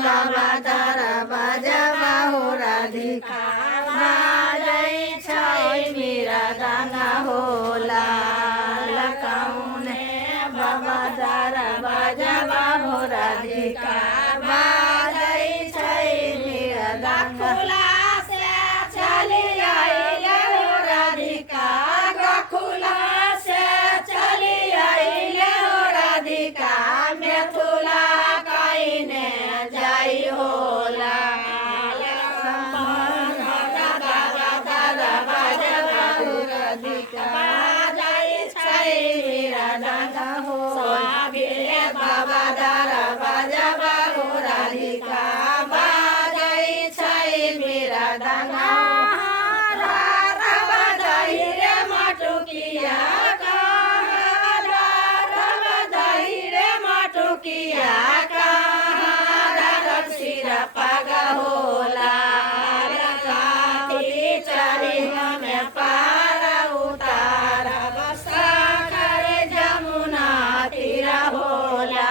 बाबा तारा बाजाबा हो राधिका बाजै छै मेरा दाना होला लकाउने बाबा तारा बाजाबा हो राधिका बाजै छै मेरा दाना से चली आइले हो राधिका गखुला से चली आइले हो राधिका मेथुला जाई होला बाबा दारा बाजाबा हो राधिका बाजै छै मेरा दाना रे मटुकिया रे मटुकिया पागा होला चरी हमें पारा उतारा सागर जमुना तीरा होला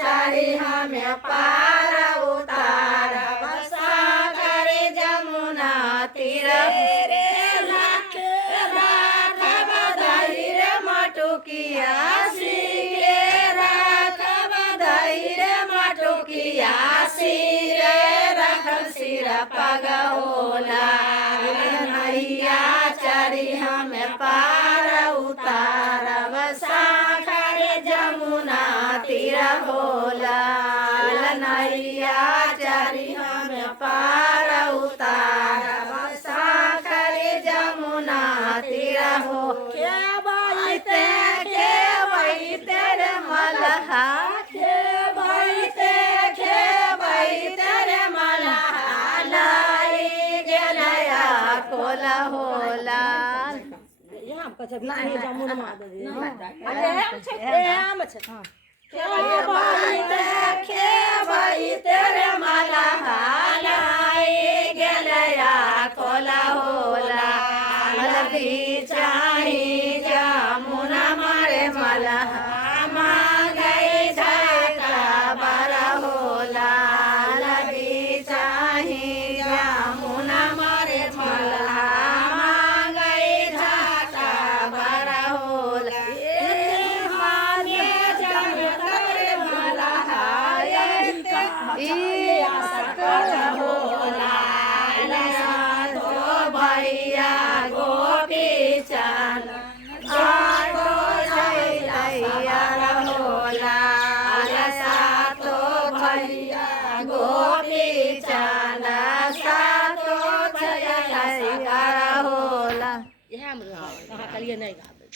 चरी हमें पारा उतारा सागर जमुना तीरा रे मटुकिया मटुकिया सिरे रखल सिरा पागा होला नैया चरी हमें पार उतारब सागर जमुना तीरा होला नैया चरी हमें पार उतारब सागर जमुना तीरा हो तेरे मलहा होला होला नाही जमुना तेरे मला गेलया कोला होला मलबी चाही जमुना मारे मला मांगई का बरा होला लबी चाही जमुना मारे मला भैया गोपी चान होला सातो भैया गोपी चान सातो होला इहे हम कलिए नहीं गाबे